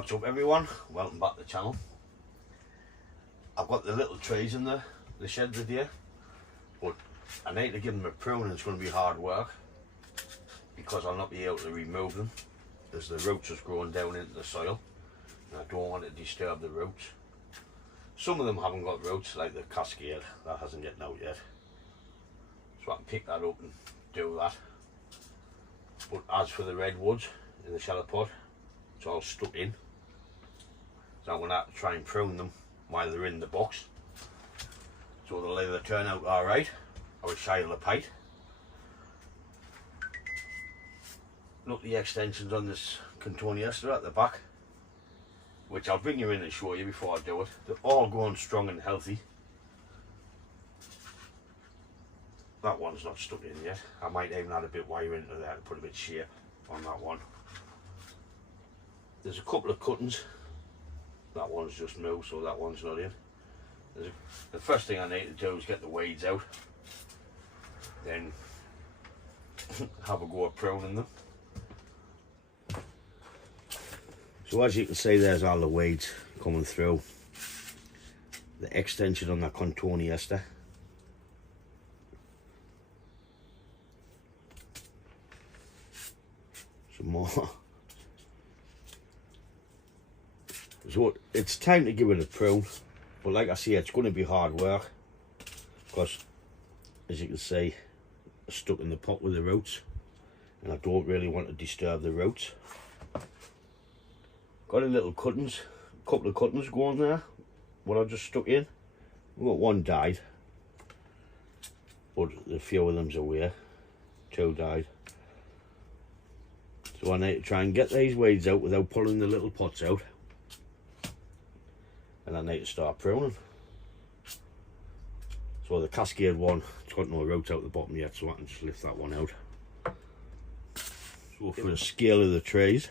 What's up everyone, welcome back to the channel. I've got the little trees in the shed with you, but I need to give them a prune and it's going to be hard work because I'll not be able to remove them as the roots are growing down into the soil and I don't want to disturb the roots. Some of them haven't got roots, like the cascade, that hasn't gotten out yet, so I can pick that up and do that. But as for the redwoods in the shallow pot, it's all stuck in, so I'm going to have to try and prune them while they're in the box, so they'll either turn out alright or shy of the pate. Look, the extensions on this Contoniester at the back, which I'll bring you in and show you before I do it. They're all going strong and healthy. That one's not stuck in yet. I might even add a bit wire into there to put a bit shape on that one. There's a couple of cuttings. That one's just moved, so that one's not in. The first thing I need to do is get the weeds out, then have a go at pruning them. So as you can see, there's all the weeds coming through. The extension on that Contoniester. Some more. So it's time to give it a prune, but like I say, it's going to be hard work because, as you can see, I'm stuck in the pot with the roots and I don't really want to disturb the roots. Got a little cuttings, a couple of cuttings going there, what I just stuck in. We've got one died, but a few of them's away, two died. So I need to try and get these weeds out without pulling the little pots out. And I need to start pruning. So the cascade one, it's got no roots out the bottom yet, so I can just lift that one out. So for the scale of the trees,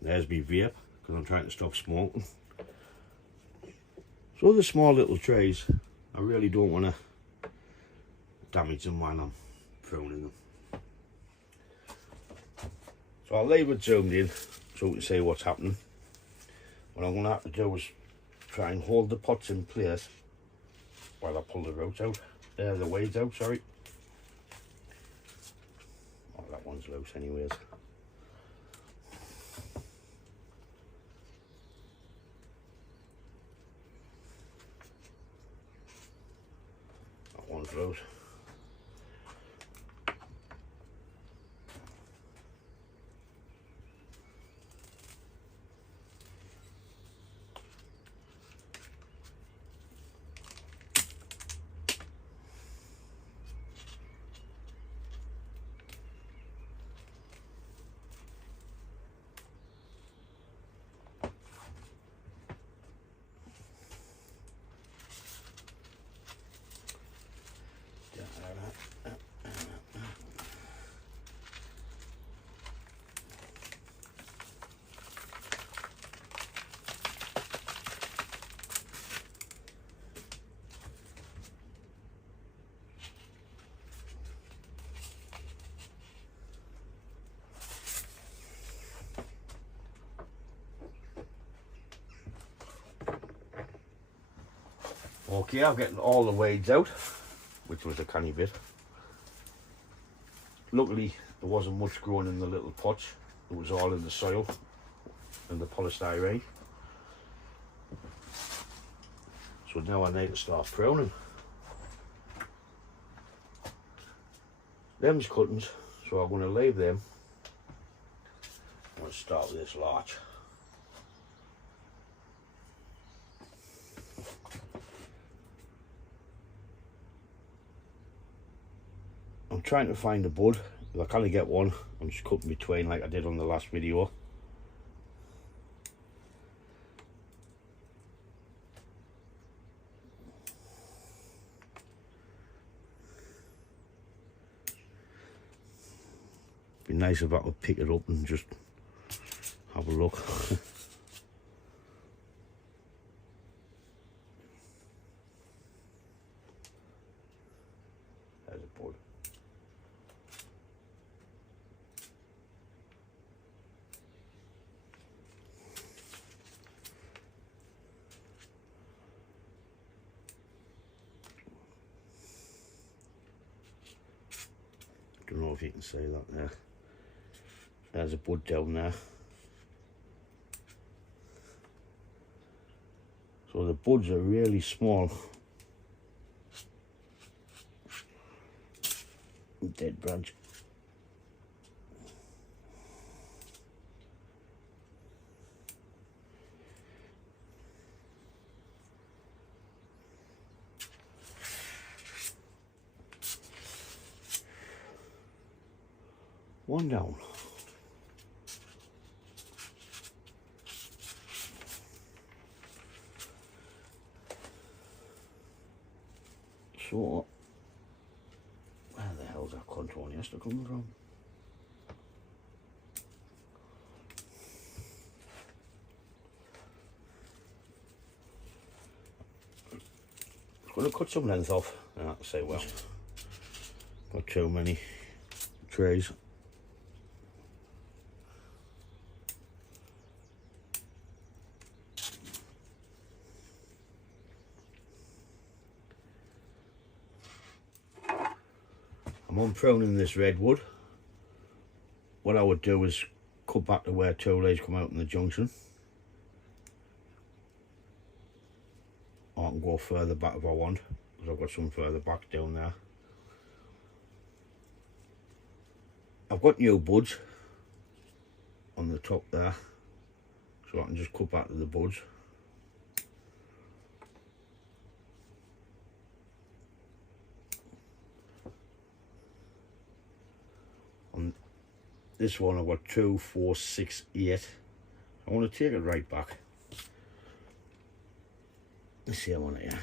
there's my vape, because I'm trying to stop smoking. So the small little trees, I really don't want to damage them while I'm pruning them. So I'll leave it zoomed in so we can see what's happening. What I'm going to have to do is try and hold the pots in place while I pull the roots out, the weeds out, sorry. Oh, that one's loose anyways. That one's loose. Okay, I'm getting all the weeds out, which was a canny bit. Luckily, there wasn't much growing in the little pots. It was all in the soil and the polystyrene. So now I need to start pruning. Them's cuttings, so I'm going to leave them. I'm going to start with this larch. I'm trying to find a bud. If I can't get one, I'm just cutting between like I did on the last video. Be nice if I could pick it up and just have a look. There's a bud. know if you can see that there. There's a bud down there. So the buds are really small. Dead branch. One down. So, where the hell's that contorniester coming from? I'm going to cut some length off. I say, well, got too many trays. I'm on pruning this redwood. What I would do is cut back to where two leaves come out in the junction. Or I can go further back if I want, because I've got some further back down there. I've got new buds on the top there, so I can just cut back to the buds. On this one I've got 2, 4, 6, 8. I want to take it right back. Let's see, I want it here.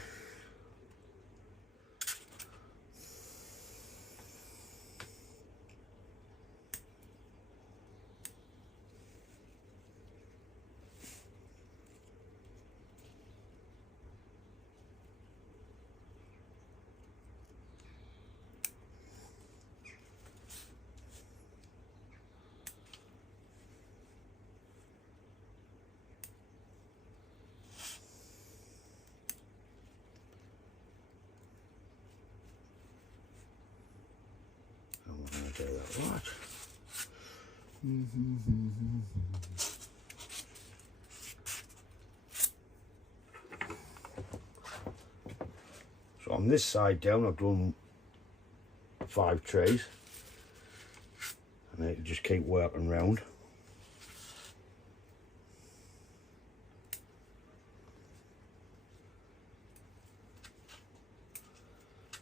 Do that right. So on this side down, I've done 5 trays, and I can just keep working round.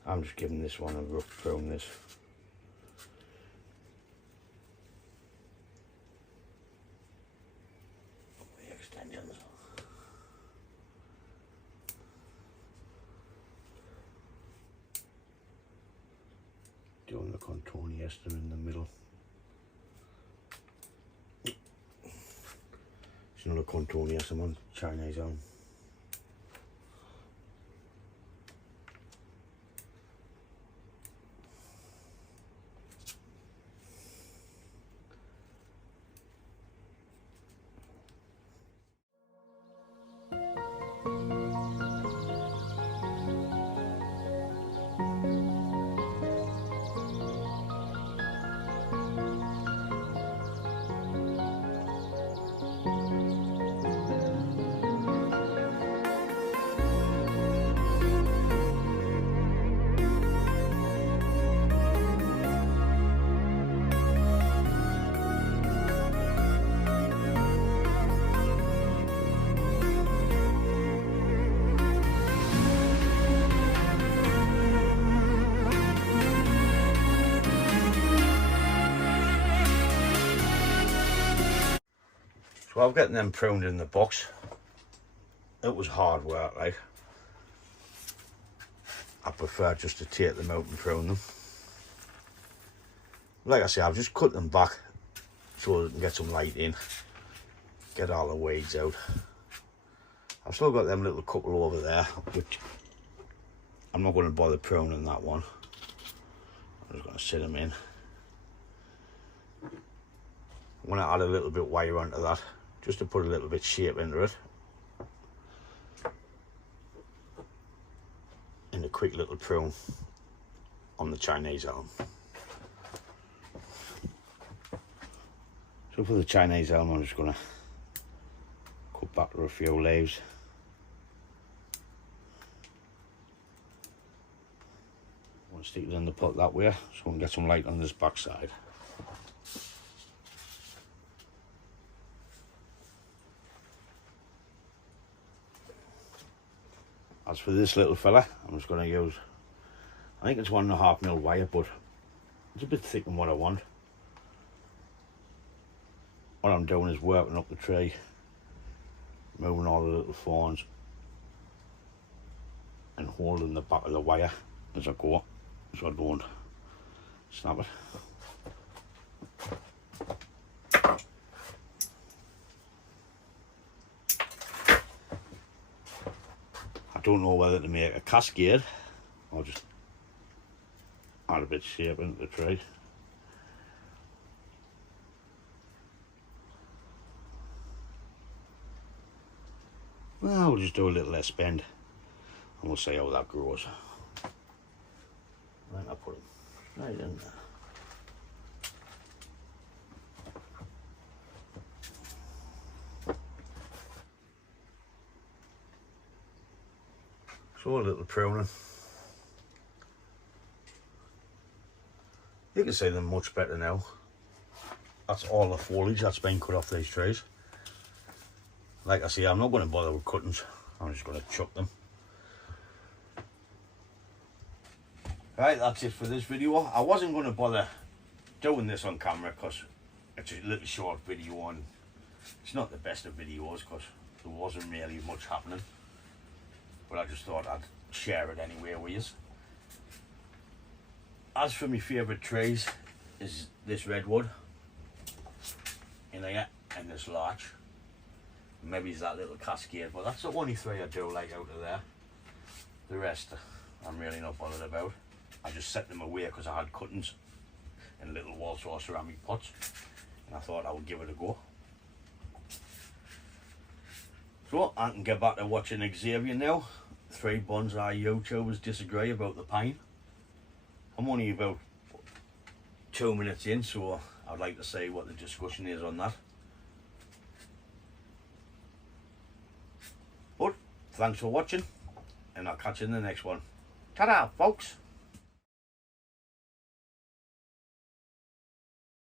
I'm just giving this one a rough prune this. Doing the contorniester in the middle. It's not a contorniester, I'm on Chinese on. So I've got them pruned in the box. It was hard work, like. I prefer just to take them out and prune them. Like I say, I've just cut them back so they can get some light in, get all the weeds out. I've still got them little couple over there, which I'm not going to bother pruning that one. I'm just going to sit them in. I'm going to add a little bit wire onto that, just to put a little bit shape into it. And a quick little prune on the Chinese arm. So for the Chinese elm, I'm just going to cut back to a few leaves. I'm going to stick it in the pot that way so we can get some light on this back side. As for this little fella, I'm just going to use, I think it's 1.5mm wire, but it's a bit thicker than what I want. What I'm doing is working up the tree, moving all the little thorns and holding the back of the wire as I go, so I don't snap it. I don't know whether to make a cascade or just add a bit of shape into the tree. Well, we'll just do a little less bend and we'll see how that grows. Right, I'll put it right in there. So a little pruning. You can see them much better now. That's all the foliage that's been cut off these trees. Like I say, I'm not going to bother with cuttings. I'm just going to chuck them. Right, that's it for this video. I wasn't going to bother doing this on camera because it's a little short video and it's not the best of videos because there wasn't really much happening. But I just thought I'd share it anyway with you. As for my favourite trees is this redwood in here and this larch. Maybe it's that little cascade, but that's the only three I do like out of there. The rest I'm really not bothered about. I just set them away because I had cuttings in little Walsall ceramic pots and I thought I would give it a go. So I can get back to watching Xavier now. 3 bonsai YouTubers disagree about the pine. I'm only about 2 minutes in, so I'd like to see what the discussion is on that. But thanks for watching and I'll catch you in the next one. Ta-da, folks!